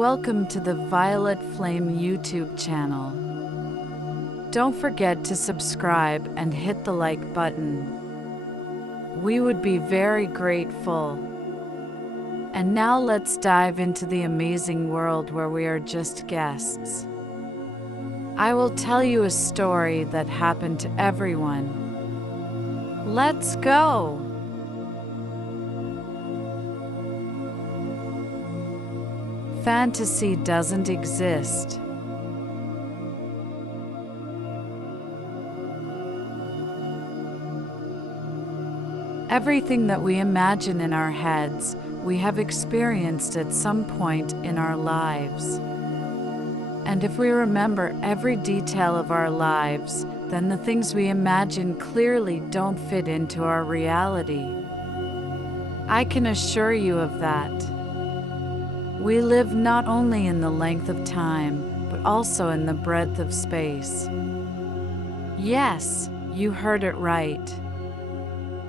Welcome to the Violet Flame YouTube channel. Don't forget to subscribe and hit the like button. We would be very grateful. And now let's dive into the amazing world where we are just guests. I will tell you a story that happened to everyone. Let's go! Fantasy doesn't exist. Everything that we imagine in our heads, we have experienced at some point in our lives. And if we remember every detail of our lives, then the things we imagine clearly don't fit into our reality. I can assure you of that. We live not only in the length of time, but also in the breadth of space. Yes, you heard it right.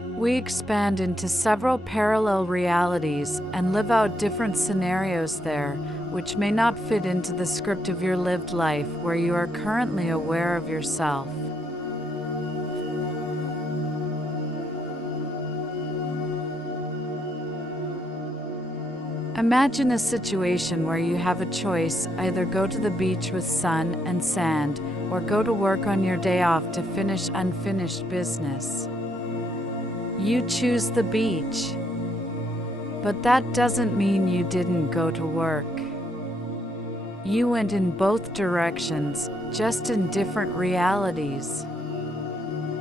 We expand into several parallel realities and live out different scenarios there, which may not fit into the script of your lived life where you are currently aware of yourself. Imagine a situation where you have a choice: either go to the beach with sun and sand, or go to work on your day off to finish unfinished business. You choose the beach. But that doesn't mean you didn't go to work. You went in both directions, just in different realities.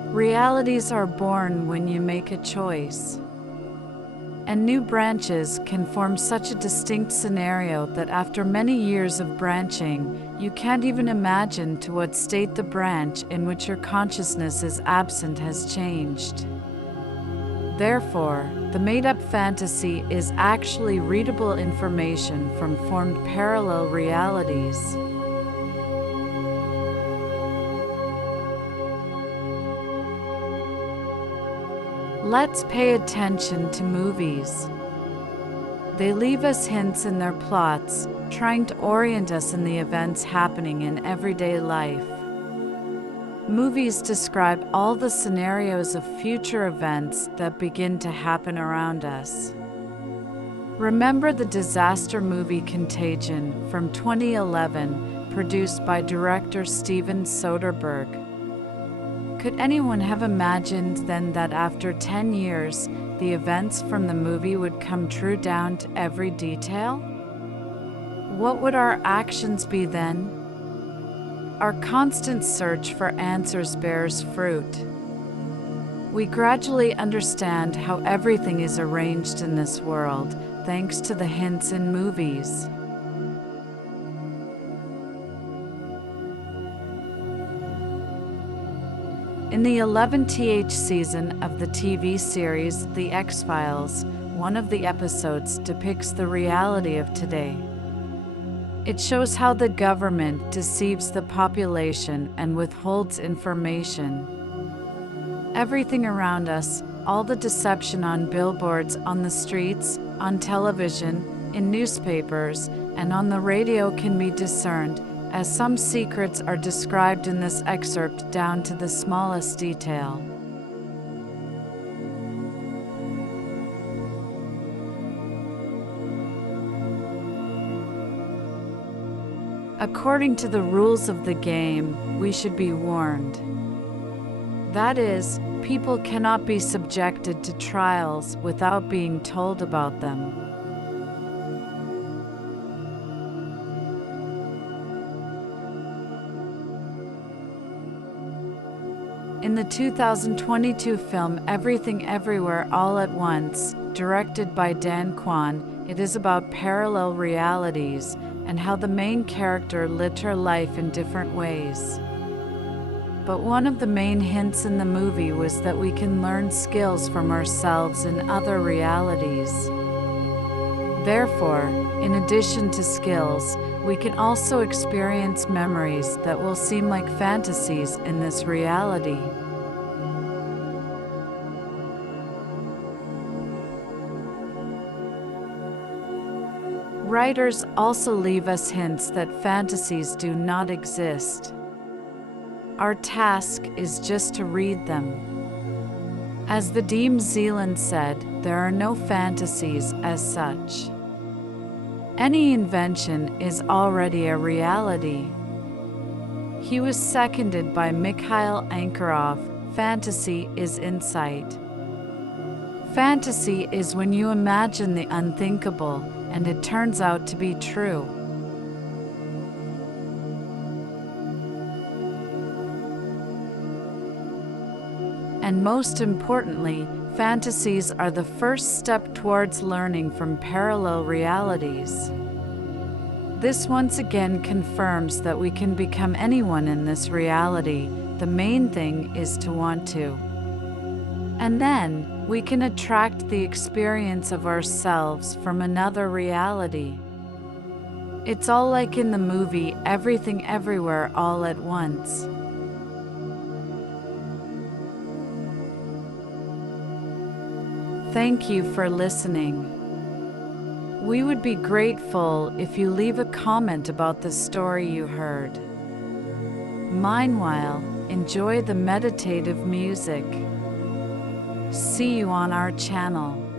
Realities are born when you make a choice. And new branches can form such a distinct scenario that after many years of branching, you can't even imagine to what state the branch in which your consciousness is absent has changed. Therefore, the made-up fantasy is actually readable information from formed parallel realities. Let's pay attention to movies. They leave us hints in their plots, trying to orient us in the events happening in everyday life. Movies describe all the scenarios of future events that begin to happen around us. Remember the disaster movie Contagion from 2011, produced by director Steven Soderbergh? Could anyone have imagined then that after 10 years, the events from the movie would come true down to every detail? What would our actions be then? Our constant search for answers bears fruit. We gradually understand how everything is arranged in this world, thanks to the hints in movies. In the 11th season of the TV series The X-Files, one of the episodes depicts the reality of today. It shows how the government deceives the population and withholds information. Everything around us, all the deception on billboards, on the streets, on television, in newspapers, and on the radio can be discerned, as some secrets are described in this excerpt down to the smallest detail. According to the rules of the game, we should be warned. That is, people cannot be subjected to trials without being told about them. In the 2022 film Everything Everywhere All at Once, directed by Dan Kwan, it is about parallel realities and how the main character lived her life in different ways. But one of the main hints in the movie was that we can learn skills from ourselves in other realities. Therefore, in addition to skills, we can also experience memories that will seem like fantasies in this reality. Writers also leave us hints that fantasies do not exist. Our task is just to read them. As the Dean Zealand said, there are no fantasies as such. Any invention is already a reality. He was seconded by Mikhail Ankarov. Fantasy is insight. Fantasy is when you imagine the unthinkable and it turns out to be true. And most importantly, fantasies are the first step towards learning from parallel realities. This once again confirms that we can become anyone in this reality. The main thing is to want to. And then we can attract the experience of ourselves from another reality. It's all like in the movie Everything Everywhere All at Once. Thank you for listening. We would be grateful if you leave a comment about the story you heard. Meanwhile, enjoy the meditative music. See you on our channel.